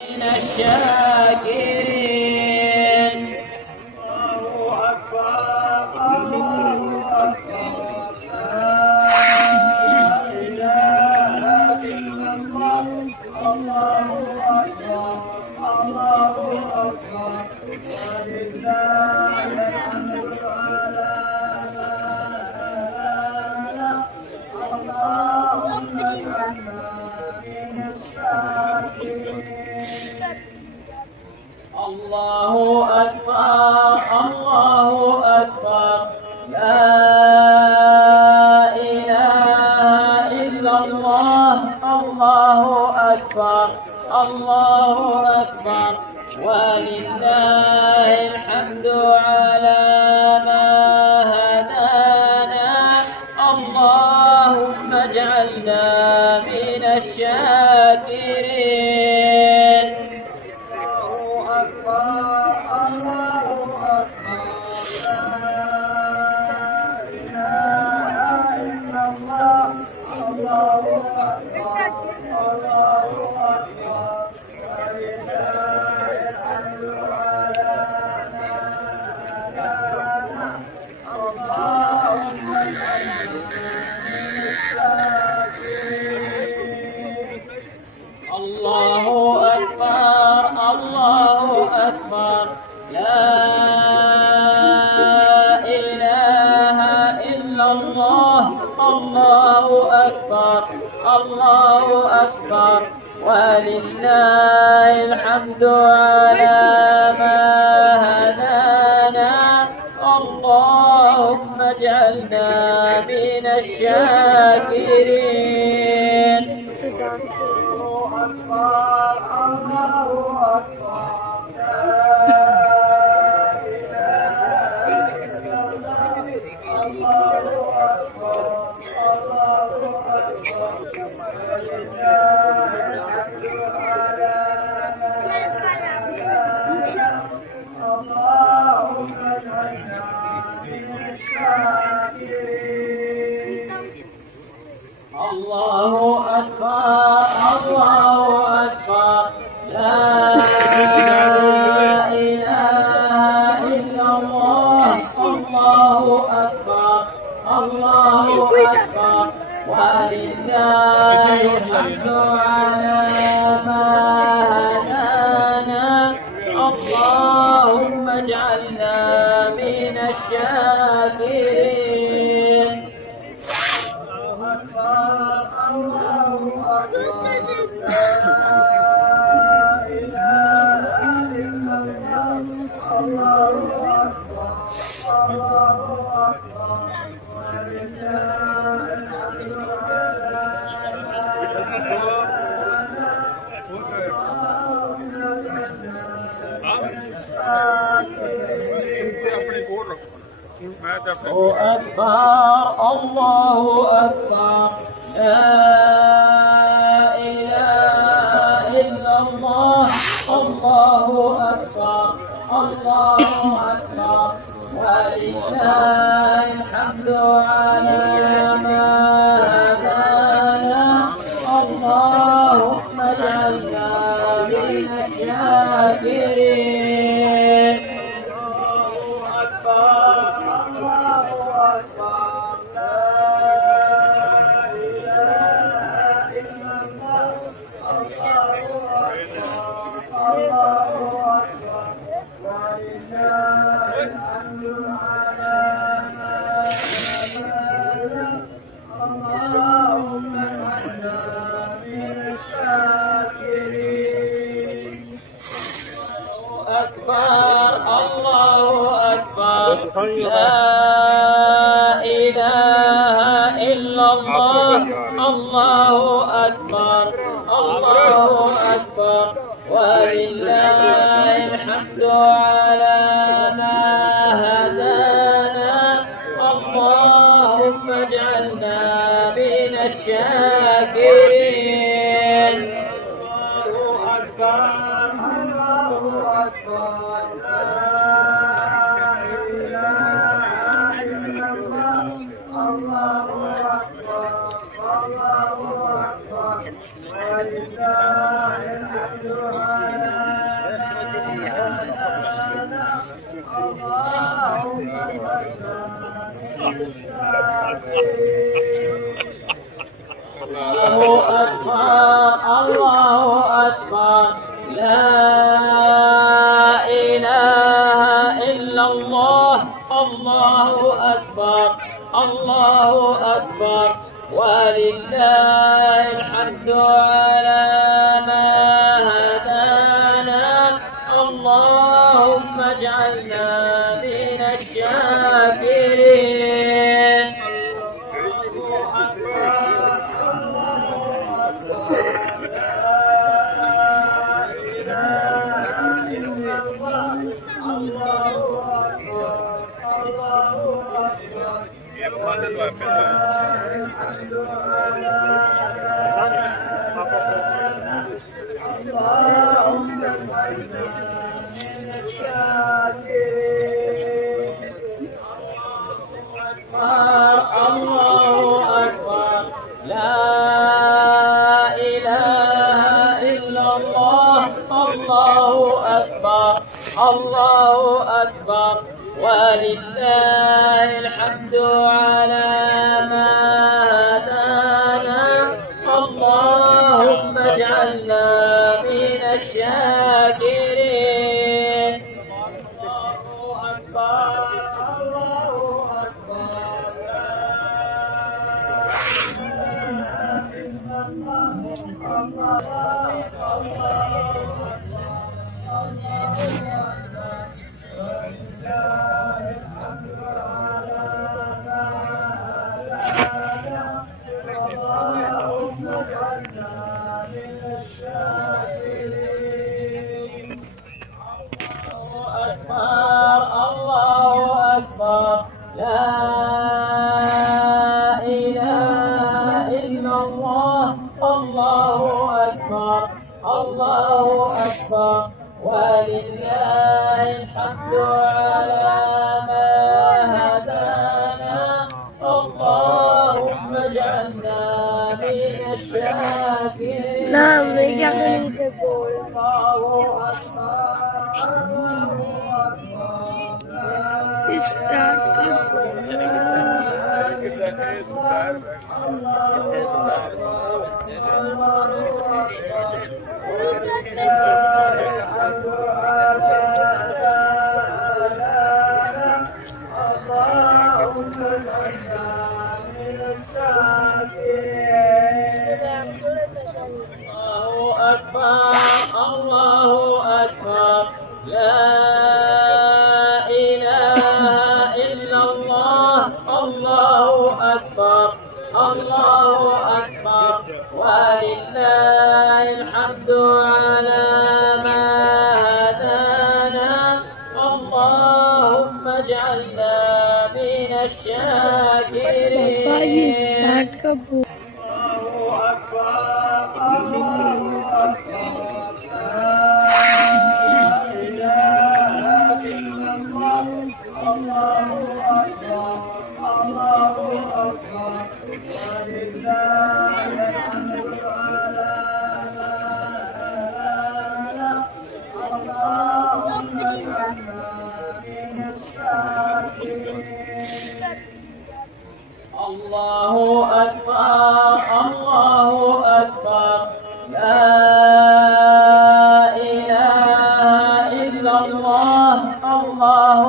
من الشاكرين. الله أكبر الله أكبر لا إله إلا الله. الله أكبر الله أكبر ولله الحمد على ما هدانا. اللهم اجعلنا من الشاكرين. الله أكبر الله أكبر لا إله إلا الله. الله أكبر الله أكبر ولله الحمد على ما هدانا. اللهم اجعلنا من الشاكرين. الله أكبر الله أكبر لا إله إلا الله. الله أكبر الله أكبر ولله الحمد على ما هدانا. اللهم اجعلنا من الشاكرين. الله أكبر لا إله إلا الله. الله أكبر الله أكبر ولله الحمد على ما هدانا. اللهم اجعلنا من الشاكرين. الله أكبر الله أكبر لا إله إلا الله. الله أكبر الله أكبر ولله الحمد على ما هدانا. اللهم اجعلنا من الشاكرين. الله أكبر لا إله إلا الله. الله أكبر الله أكبر ولله الحمد على ما هدانا. اللهم اجعلنا من الشاكرين. الله أكبر الله أكبر لا إله إلا الله. الله أكبر الله أكبر ولله الحمد على ما هدانا. اللهم اجعلنا من الشاكرين. أكبر الله أكبر لا إله إلا الله. الله أكبر الله أكبر ولله الحمد على ما هدانا. اللهم اجعلنا من الشاكرين. الله أكبر الله أكبر لا إله إلا الله. الله أكبر الله أكبر ولله الحمد على الله أكبر الله أكبر لا إله إلا الله الله أكبر الله أكبر ولله الحمد على ما هدانا اللهم اجعلنا من الشاكرين الله أكبر لا إله إلا الله الله أكبر الله أكبر ولله الحمد على ما هدانا اللهم اجعلنا من الشاكرين الله أكبر الله أكبر الله أكبر لا إله إلا الله الله أكبر الله أكبر ولله الحمد على ما هدانا اللهم اجعلنا من الشاكرين نعم يجعل الله أكبر الله أكبر لا إله إلا الله الله أكبر الله أكبر ولله الحمد على ما هدانا اللهم اجعلنا من الشاكرين الله أكبر الله أكبر لا إله إلا الله الله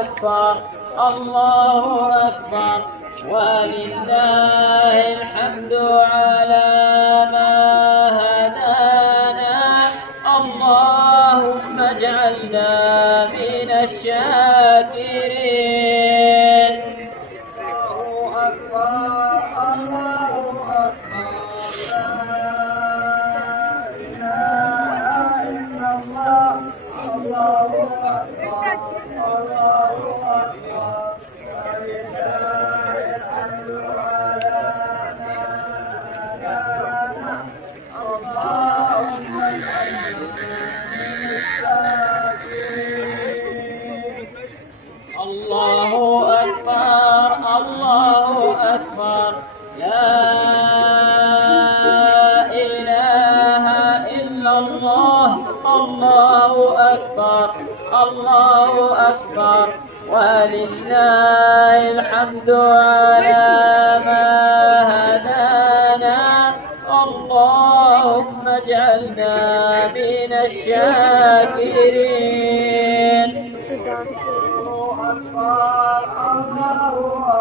أكبر الله أكبر ولله الحمد على ما هدانا اللهم اجعلنا من الشاكرين الله أكبر الله أكبر لا إله إلا الله الله أكبر الله أكبر ولله الحمد على ما هدانا اللهم اجعلنا من الشاكرين الله أكبر الله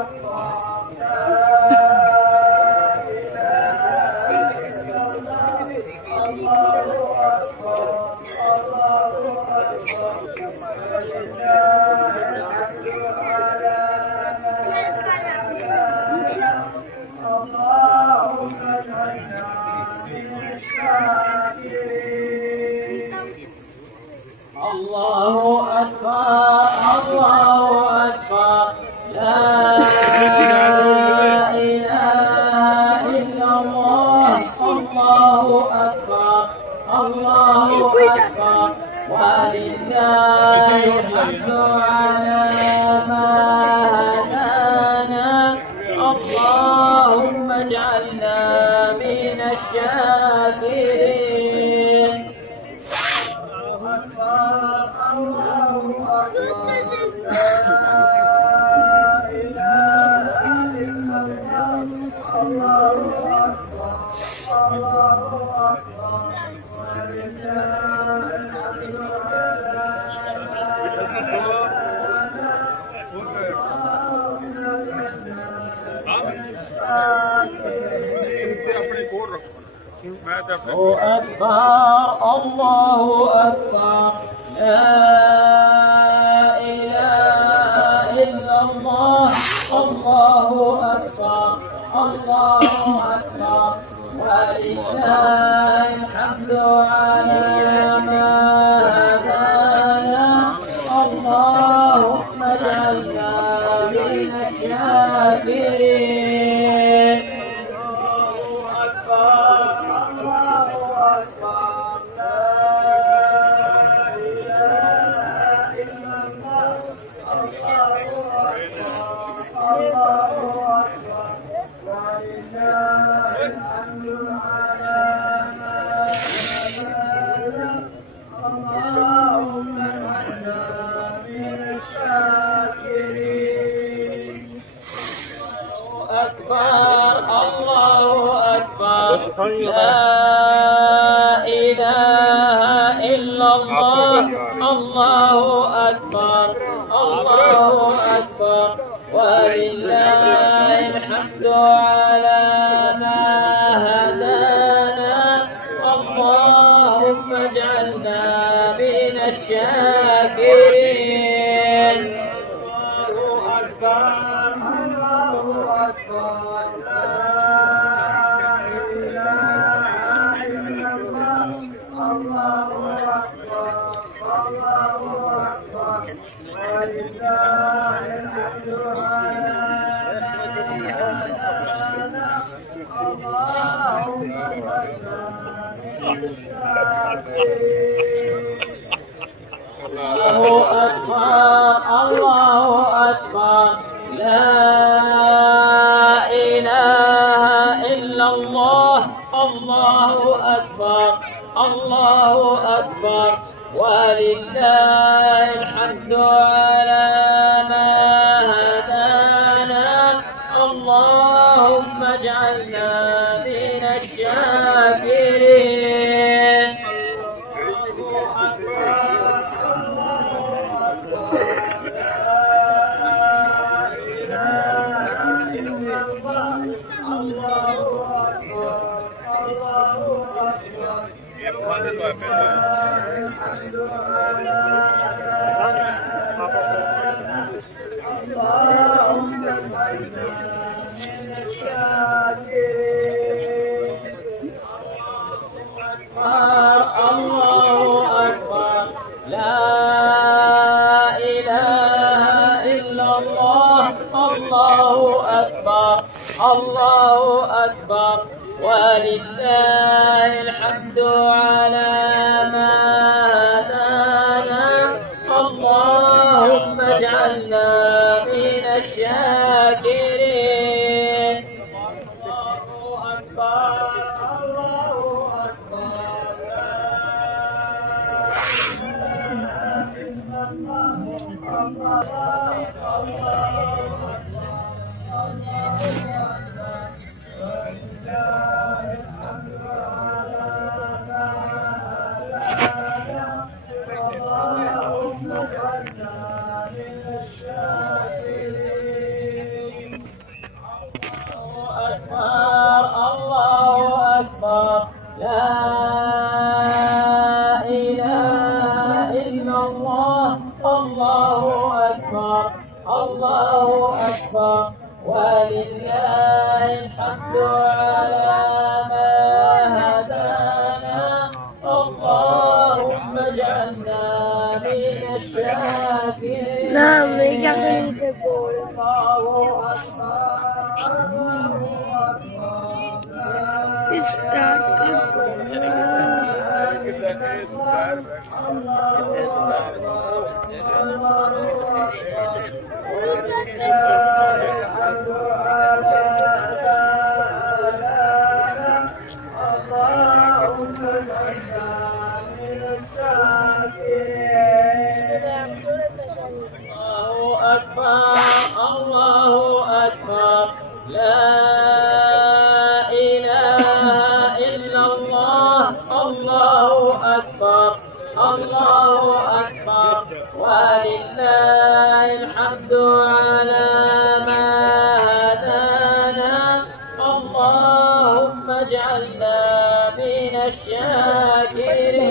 أكبر الله أكبر لا إله إلا الله الله أكبر الله أكبر ولله الحمد على ما هدانا اللهم اجعلنا من الشاكرين الله أكبر لا إله إلا الله الله أكبر الله أكبر ولله الحمد الله أكبر الله أكبر لا إله إلا الله الله أكبر الله أكبر ولله الحمد على ما هدانا اللهم اجعلنا من الشاكرين أكبر الله أكبر لا إله إلا الله الله أكبر الله أكبر ولله الحمد على ما هدانا اللهم اجعلنا من الشاكرين الله أكبر الله أكبر الله أكبر لا إله إلا الله الله أكبر الله أكبر ولله الحمد على ما هدانا اللهم اجعلنا من الشاكرين الله أكبر لا إله إلا الله الله أكبر الله أكبر ولله الحمد على ما هدانا اللهم اجعلنا من الشاكرين الله أكبر الله أكبر لا إله إلا الله ولله الحمد على ما هدانا اللهم اجعلنا من الشاكرين. نعم يقين بقول الله أكبر الله أكبر لا إله إلا الله الله أكبر الله أكبر ولله الحمد على ما هدانا اللهم اجعلنا من الشاكرين.